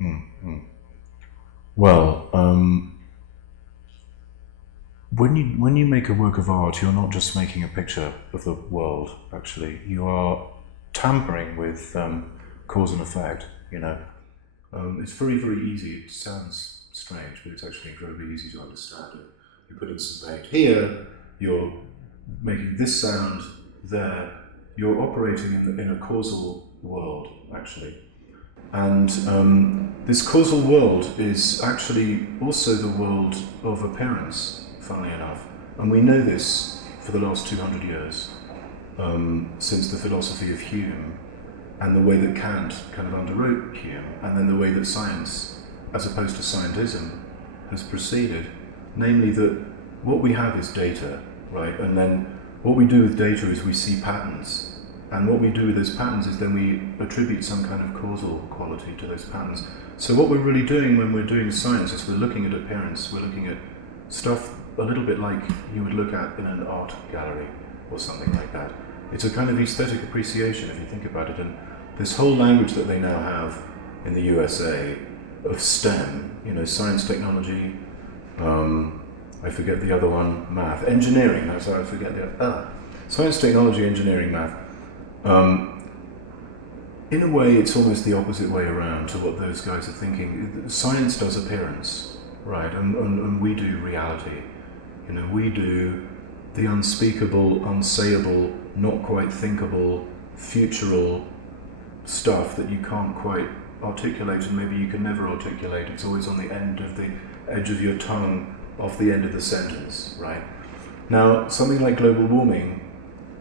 Mm. Well, when you make a work of art, you're not just making a picture of the world. Actually, you are tampering with cause and effect. It's very easy. It sounds strange, but it's actually incredibly easy to understand it. You put in some paint here. You're making this sound there. You're operating in a causal world, actually. And this causal world is actually also the world of appearance, funnily enough. And we know this for the last 200 years, since the philosophy of Hume, and the way that Kant kind of underwrote Hume, and then the way that science, as opposed to scientism, has proceeded. Namely that what we have is data, right? And then what we do with data is we see patterns. And what we do with those patterns is then we attribute some kind of causal quality to those patterns. So what we're really doing when we're doing science is we're looking at appearance, we're looking at stuff a little bit like you would look at in an art gallery or something like that. It's a kind of aesthetic appreciation if you think about it. And this whole language that they now have in the USA of STEM, science, technology, I forget the other one, math, engineering, that's how I forget science, technology, engineering, math. In a way, it's almost the opposite way around to what those guys are thinking. Science does appearance, right? And we do reality. We do the unspeakable, unsayable, not quite thinkable, futural stuff that you can't quite articulate, and maybe you can never articulate. It's always on the edge of your tongue, off the end of the sentence, right? Now, something like global warming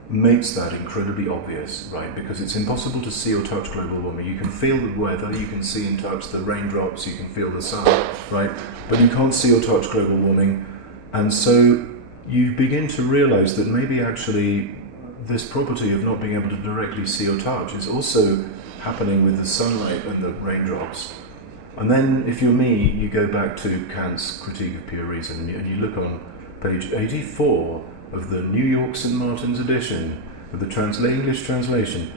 makes that incredibly obvious, right? Because it's impossible to see or touch global warming. You can feel the weather, you can see and touch the raindrops, you can feel the sun, right? But you can't see or touch global warming. And so you begin to realize that maybe actually this property of not being able to directly see or touch is also happening with the sunlight and the raindrops. And then, if you're me, you go back to Kant's Critique of Pure Reason and you look on page 84 of the New York St. Martin's edition of the English translation,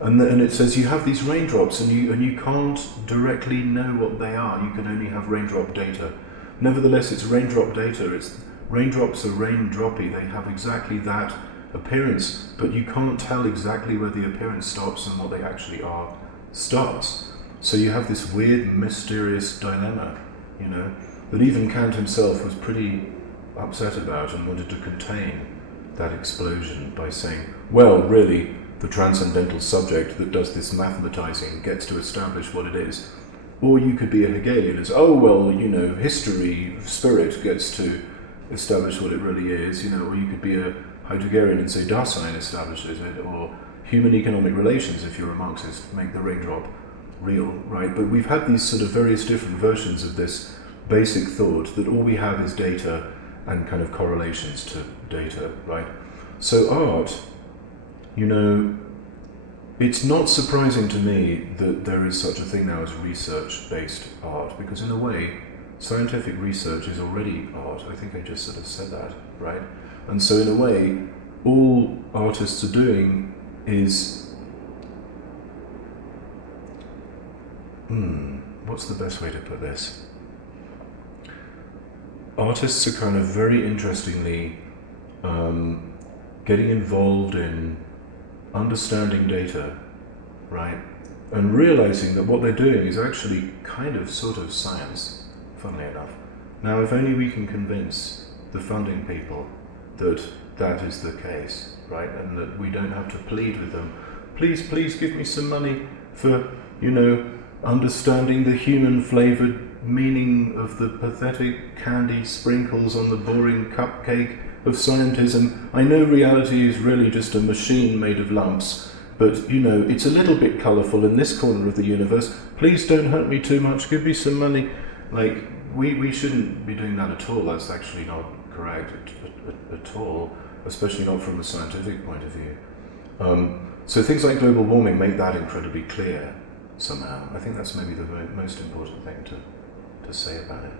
and it says you have these raindrops and you can't directly know what they are. You can only have raindrop data. Nevertheless, it's raindrop data. Raindrops are raindroppy. They have exactly that appearance, but you can't tell exactly where the appearance stops and what they actually are starts. So you have this weird, mysterious dilemma, that even Kant himself was pretty upset about and wanted to contain that explosion by saying, well, really, the transcendental subject that does this mathematizing gets to establish what it is. Or you could be a Hegelian as, oh, well, history, spirit gets to establish what it really is, or you could be a Heideggerian and say Dasein establishes it, or human economic relations, if you're a Marxist, make the raindrop real, right? But we've had these sort of various different versions of this basic thought that all we have is data and kind of correlations to data, right? So art, it's not surprising to me that there is such a thing now as research-based art, because in a way, scientific research is already art. I think I just sort of said that, right? And so in a way, all artists are doing is, what's the best way to put this? Artists are kind of very interestingly getting involved in understanding data, right? And realizing that what they're doing is actually kind of sort of science, funnily enough. Now, if only we can convince the funding people that that is the case, right? And that we don't have to plead with them. Please give me some money for, understanding the human-flavored meaning of the pathetic candy sprinkles on the boring cupcake of scientism. I know reality is really just a machine made of lumps, but, it's a little bit colourful in this corner of the universe. Please don't hurt me too much, give me some money. We shouldn't be doing that at all. That's actually not correct at all, especially not from a scientific point of view. So things like global warming make that incredibly clear somehow. I think that's maybe the most important thing to say about it.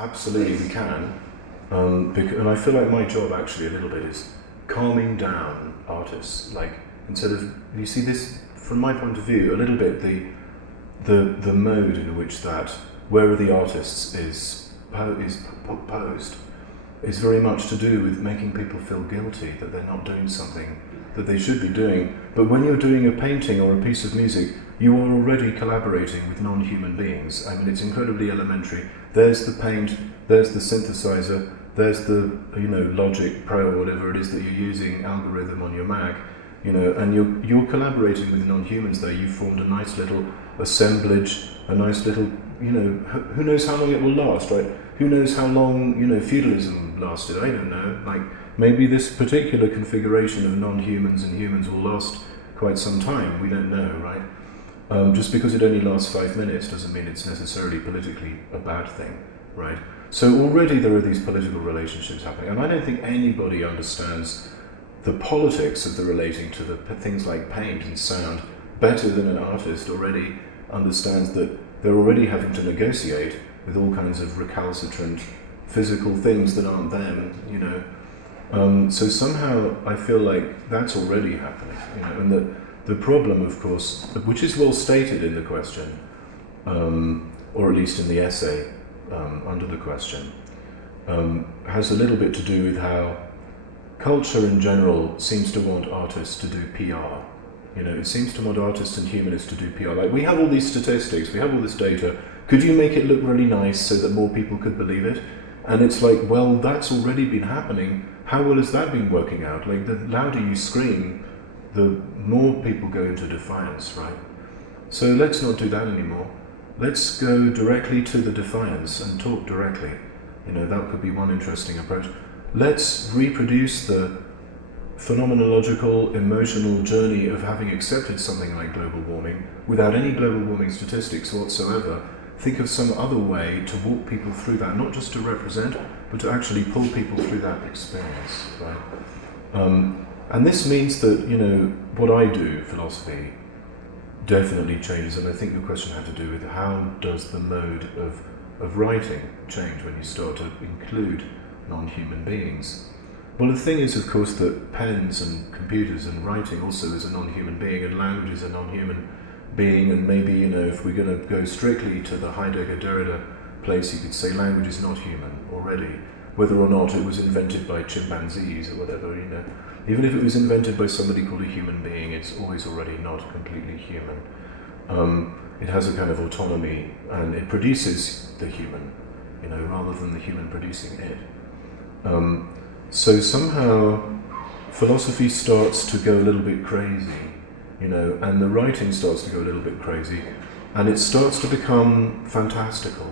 absolutely we can. And I feel like my job actually a little bit is calming down artists. Like, instead of, you see this, from my point of view, a little bit the mode in which that, where are the artists is posed, is very much to do with making people feel guilty that they're not doing something that they should be doing. But when you're doing a painting or a piece of music, you are already collaborating with non-human beings. I mean, it's incredibly elementary. There's the paint, there's the synthesizer, there's the, Logic Pro or whatever it is that you're using, algorithm on your Mac, and you're collaborating with non-humans there. You formed a nice little assemblage, a nice little, who knows how long it will last, right? Who knows how long, feudalism lasted? I don't know. Like, maybe this particular configuration of non-humans and humans will last quite some time. We don't know, right? Just because it only lasts 5 minutes doesn't mean it's necessarily politically a bad thing, right? So already there are these political relationships happening, and I don't think anybody understands the politics of the relating to the things like paint and sound better than an artist already understands that they're already having to negotiate with all kinds of recalcitrant physical things that aren't them, So somehow I feel like that's already happening, and that the problem, of course, which is well stated in the question, or at least in the essay under the question, has a little bit to do with how culture in general seems to want artists to do PR. It seems to want artists and humanists to do PR. Like, we have all these statistics, we have all this data. Could you make it look really nice so that more people could believe it? And it's like, well, that's already been happening. How well has that been working out? Like, the louder you scream, the more people go into defiance, right? So let's not do that anymore. Let's go directly to the defiance and talk directly. That could be one interesting approach. Let's reproduce the phenomenological, emotional journey of having accepted something like global warming without any global warming statistics whatsoever. Think of some other way to walk people through that, not just to represent, but to actually pull people through that experience, right? And this means that, what I do, philosophy, definitely changes, and I think your question had to do with how does the mode of writing change when you start to include non-human beings. Well, the thing is, of course, that pens and computers and writing also is a non-human being, and language is a non-human being, and maybe, if we're going to go strictly to the Heidegger-Derrida place, you could say language is not human already, whether or not it was invented by chimpanzees or whatever, Even if it was invented by somebody called a human being, it's always already not completely human. It has a kind of autonomy, and it produces the human, rather than the human producing it. So somehow philosophy starts to go a little bit crazy, and the writing starts to go a little bit crazy, and it starts to become fantastical.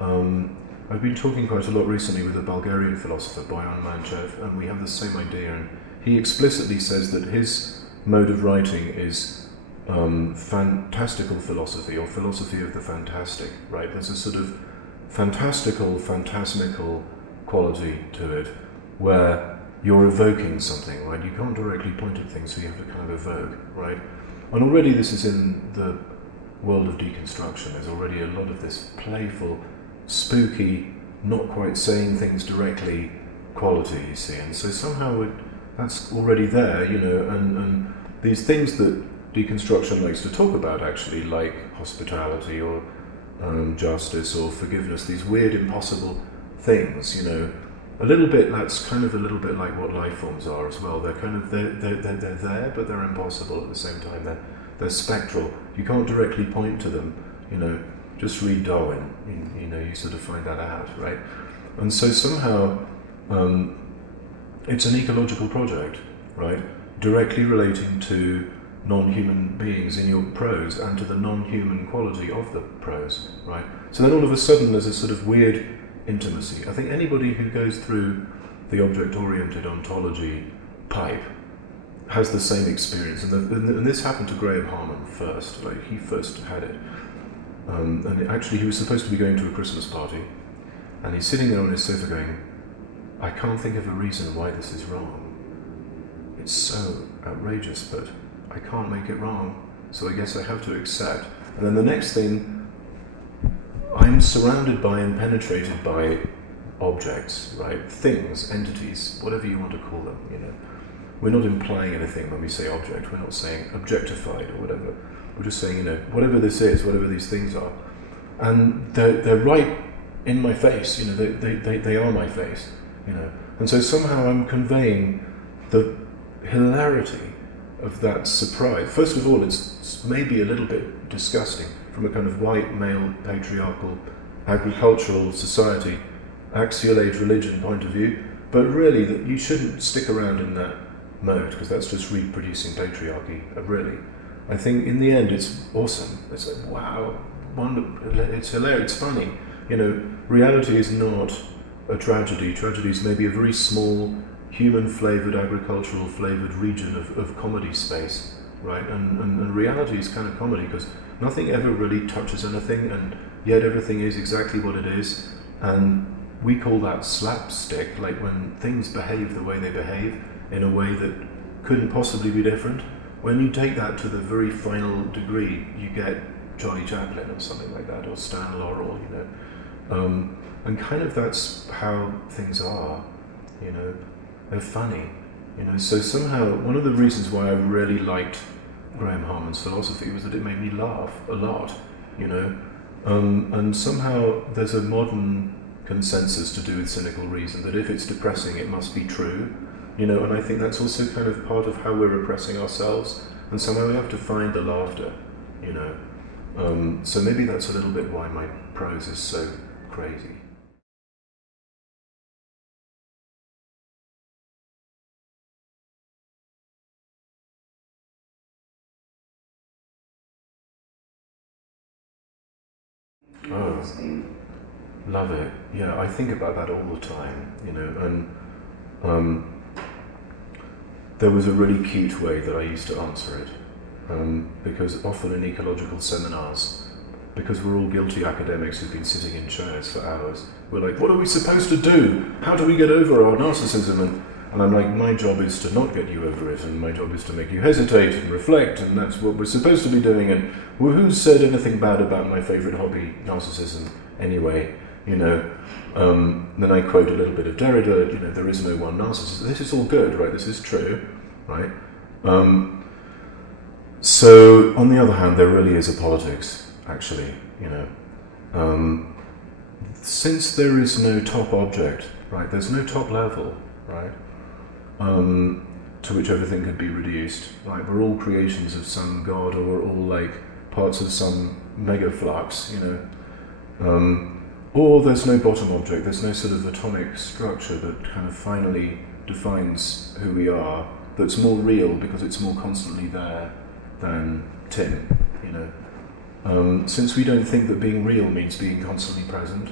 I've been talking quite a lot recently with a Bulgarian philosopher, Boyan Manchev, and we have the same idea, and he explicitly says that his mode of writing is fantastical philosophy, or philosophy of the fantastic, right? There's a sort of fantastical, phantasmical quality to it, where you're evoking something, right? You can't directly point at things, so you have to kind of evoke, right? And already this is in the world of deconstruction. There's already a lot of this playful, spooky, not quite saying things directly quality, you see. And so somehow that's already there, and these things that deconstruction likes to talk about, actually, like hospitality or justice or forgiveness, these weird, impossible things, a little bit, that's kind of a little bit like what life forms are as well. They're kind of, they're there, but they're impossible at the same time. They're spectral. You can't directly point to them, just read Darwin, you sort of find that out, right? And so somehow it's an ecological project, right? Directly relating to non-human beings in your prose and to the non-human quality of the prose, right? So then all of a sudden there's a sort of weird intimacy. I think anybody who goes through the object-oriented ontology pipe has the same experience, and this happened to Graham Harman first. Like, he first had it, and actually he was supposed to be going to a Christmas party, and he's sitting there on his sofa going, I can't think of a reason why this is wrong. It's so outrageous, but I can't make it wrong, so I guess I have to accept. And then the next thing, I'm surrounded by and penetrated by objects, right? Things, entities, whatever you want to call them, you know. We're not implying anything when we say object. We're not saying objectified or whatever. We're just saying, you know, whatever this is, whatever these things are. And they're right in my face, you know, they are my face, you know. And so somehow I'm conveying the hilarity of that surprise. First of all, it's maybe a little bit disgusting from a kind of white, male, patriarchal, agricultural society, axial age religion point of view, but really that you shouldn't stick around in that mode, because that's just reproducing patriarchy, really. I think in the end it's awesome. It's like, wow, wonderful, it's hilarious, it's funny. You know, reality is not a tragedy. Tragedy is maybe a very small, human-flavoured, agricultural-flavoured region of comedy space, right? And reality is kind of comedy, because nothing ever really touches anything, and yet everything is exactly what it is. And we call that slapstick, like when things behave the way they behave, in a way that couldn't possibly be different. When you take that to the very final degree, you get Charlie Chaplin or something like that, or Stan Laurel, you know. And kind of that's how things are, you know. They're funny, you know. So somehow, one of the reasons why I really liked Graham Harman's philosophy was that it made me laugh a lot, you know. And somehow there's a modern consensus to do with cynical reason, that if it's depressing, it must be true. You know, and I think that's also kind of part of how we're repressing ourselves, and somehow we have to find the laughter, you know. So maybe that's a little bit why my prose is so crazy. Oh, love it. Yeah, I think about that all the time, you know, and there was a really cute way that I used to answer it, because often in ecological seminars, because we're all guilty academics who've been sitting in chairs for hours, we're like, what are we supposed to do? How do we get over our narcissism? And I'm like, my job is to not get you over it, and my job is to make you hesitate and reflect, and that's what we're supposed to be doing. And well, who said anything bad about my favourite hobby, narcissism, anyway? You know, then I quote a little bit of Derrida, you know, there is no one narcissist. This is all good, right? This is true, right? So, on the other hand, there really is a politics, actually, you know. Since there is no top object, right, there's no top level, right, to which everything could be reduced, right? We're all creations of some god, or we're all like parts of some mega flux, you know. Or there's no bottom object, there's no sort of atomic structure that kind of finally defines who we are, that's more real because it's more constantly there than Tim, you know. Since we don't think that being real means being constantly present,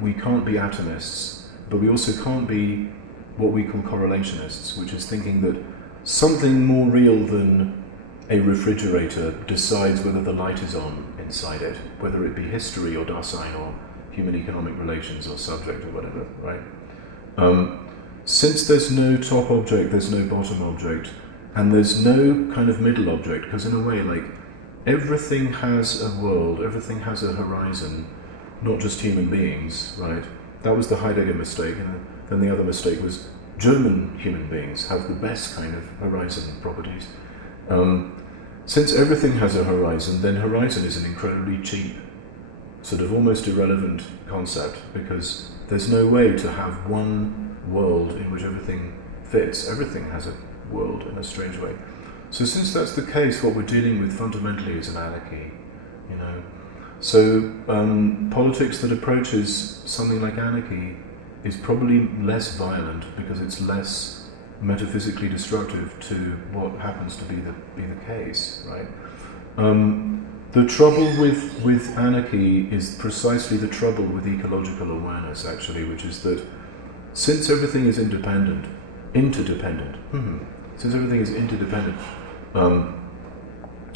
we can't be atomists, but we also can't be what we call correlationists, which is thinking that something more real than a refrigerator decides whether the light is on inside it, whether it be history or Dasein or human economic relations or subject or whatever, right? Since there's no top object, there's no bottom object, and there's no kind of middle object, because in a way, like, everything has a world, everything has a horizon, not just human beings, right? That was the Heidegger mistake, and then the other mistake was German human beings have the best kind of horizon properties. Since everything has a horizon, then horizon is an incredibly cheap, sort of almost irrelevant concept, because there's no way to have one world in which everything fits. Everything has a world in a strange way. So since that's the case, what we're dealing with fundamentally is an anarchy, you know. So politics that approaches something like anarchy is probably less violent because it's less metaphysically destructive to what happens to be the case, right? The trouble with anarchy is precisely the trouble with ecological awareness, actually, which is that since everything is interdependent, since everything is interdependent,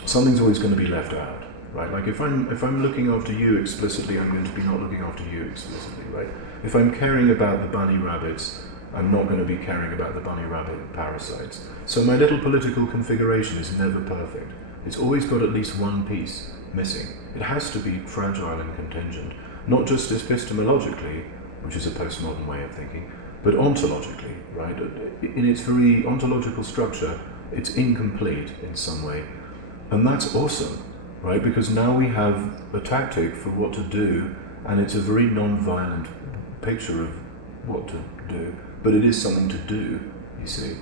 something's always going to be left out, right? Like if I'm looking after you explicitly, I'm going to be not looking after you explicitly, right? If I'm caring about the bunny rabbits, I'm not going to be caring about the bunny rabbit parasites. So my little political configuration is never perfect. It's always got at least one piece missing. It has to be fragile and contingent, not just epistemologically, which is a postmodern way of thinking, but ontologically, right? In its very ontological structure, it's incomplete in some way. And that's awesome, right? Because now we have a tactic for what to do, and it's a very non-violent picture of what to do, but it is something to do, you see,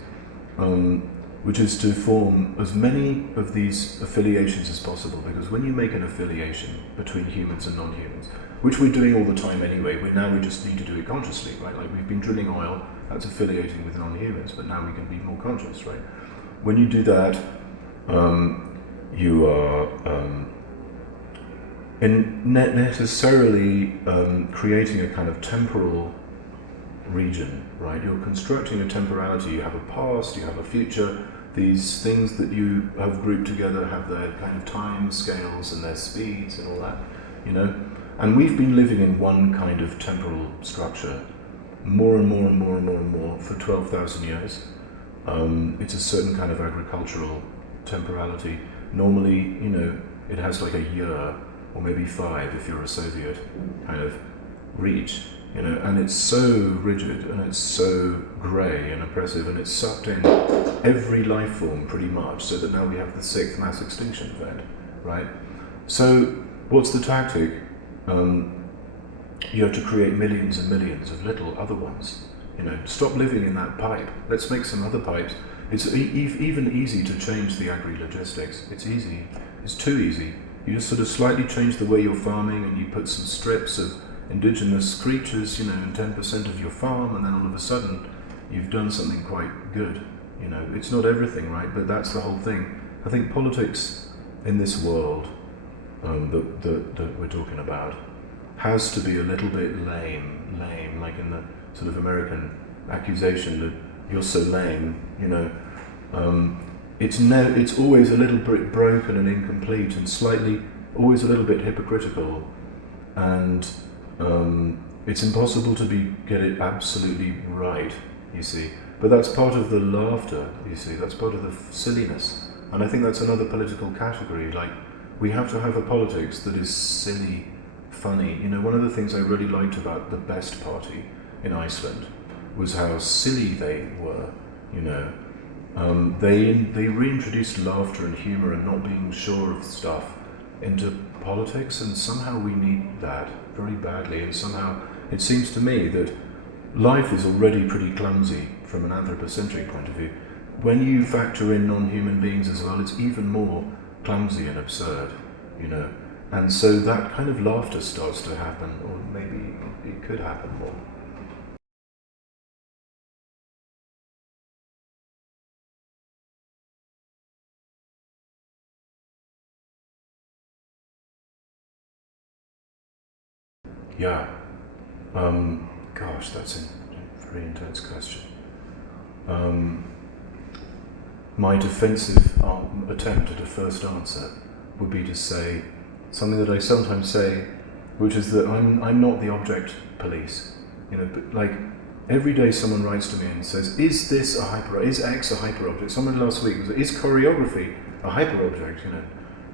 which is to form as many of these affiliations as possible, because when you make an affiliation between humans and non-humans, which we're doing all the time anyway, we just need to do it consciously, right? Like we've been drilling oil, that's affiliating with non-humans, but now we can be more conscious, right? When you do that, you are necessarily creating a kind of temporal region, right? You're constructing a temporality. You have a past, you have a future. These things that you have grouped together have their kind of time scales and their speeds and all that, you know? And we've been living in one kind of temporal structure more and more and more and more and more for 12,000 years. It's a certain kind of agricultural temporality. Normally, you know, it has like a year or maybe 5 if you're a Soviet kind of reach, you know, and it's so rigid and it's so grey and oppressive, and it's sucked in every life form pretty much, so that now we have the 6th mass extinction event, right? So what's the tactic? You have to create millions and millions of little other ones. You know, stop living in that pipe. Let's make some other pipes. It's even easy to change the agri-logistics. It's easy. It's too easy. You just sort of slightly change the way you're farming, and you put some strips of indigenous creatures, you know, in 10% of your farm, and then all of a sudden you've done something quite good. You know, it's not everything, right? But that's the whole thing. I think politics in this world that we're talking about has to be a little bit lame, like in the sort of American accusation that you're so lame, you know. It's always a little bit broken and incomplete, and slightly, always a little bit hypocritical, and it's impossible to get it absolutely right, you see. But that's part of the laughter, you see, that's part of the silliness. And I think that's another political category. Like, we have to have a politics that is silly, funny. You know, one of the things I really liked about the Best Party in Iceland was how silly they were, you know. They reintroduced laughter and humour and not being sure of stuff into politics, and somehow we need that very badly, and somehow it seems to me that life is already pretty clumsy from an anthropocentric point of view. When you factor in non-human beings as well, it's even more clumsy and absurd, you know. And so that kind of laughter starts to happen, or maybe it could happen more. Yeah. Gosh, that's a very intense question. My defensive attempt at a first answer would be to say something that I sometimes say, which is that I'm not the object police. You know, but like every day someone writes to me and says, "Is this a hyper? Is X a hyperobject?" Someone last week was, "Is choreography a hyperobject?" You know,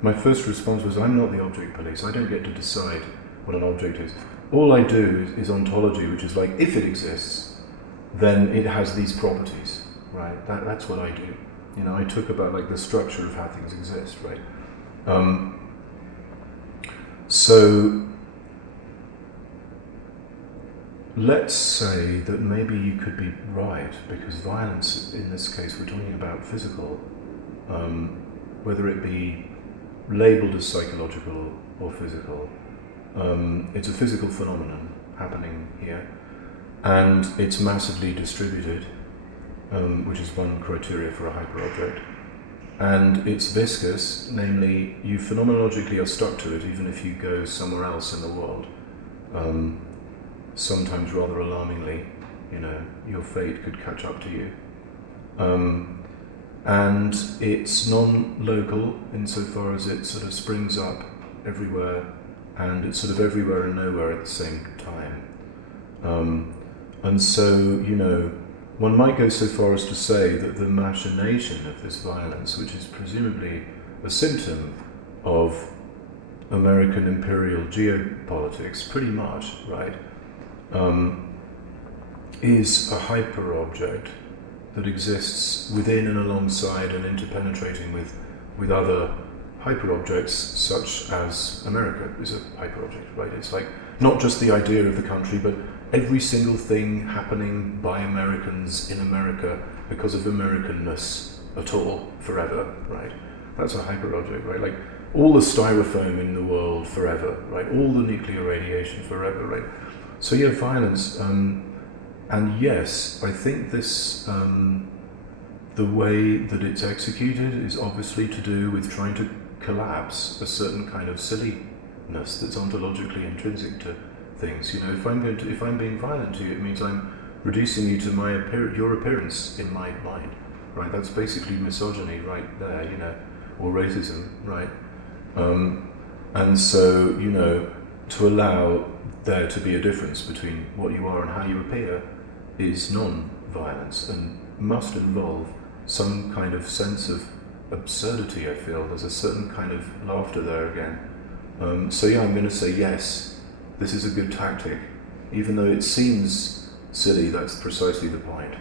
my first response was, "I'm not the object police. I don't get to decide what an object is. All I do is ontology, which is like, if it exists, then it has these properties, right? That's what I do. You know, I talk about like the structure of how things exist, right? So let's say that maybe you could be right, because violence, in this case, we're talking about physical, whether it be labelled as psychological or physical. It's a physical phenomenon happening here, and it's massively distributed, which is one criteria for a hyperobject, and it's viscous, namely you phenomenologically are stuck to it even if you go somewhere else in the world. Sometimes rather alarmingly, you know, your fate could catch up to you. And it's non-local insofar as it sort of springs up everywhere, and it's sort of everywhere and nowhere at the same time. And so, you know, one might go so far as to say that the machination of this violence, which is presumably a symptom of American imperial geopolitics, pretty much, right, is a hyper-object that exists within and alongside and interpenetrating with other hyper-objects, such as America is a hyper-object, right? It's like not just the idea of the country, but every single thing happening by Americans in America because of Americanness at all, forever, right? That's a hyper-object, right? Like all the styrofoam in the world forever, right? All the nuclear radiation forever, right? So yeah, violence, and yes, I think this, the way that it's executed is obviously to do with trying to collapse a certain kind of silliness that's ontologically intrinsic to things. You know, if I'm being violent to you, it means I'm reducing you to your appearance in my mind, right? That's basically misogyny right there, you know, or racism, right? And so, you know, to allow there to be a difference between what you are and how you appear is non-violence and must involve some kind of sense of absurdity. I feel there's a certain kind of laughter there again. So yeah, I'm going to say yes, this is a good tactic. Even though it seems silly, that's precisely the point.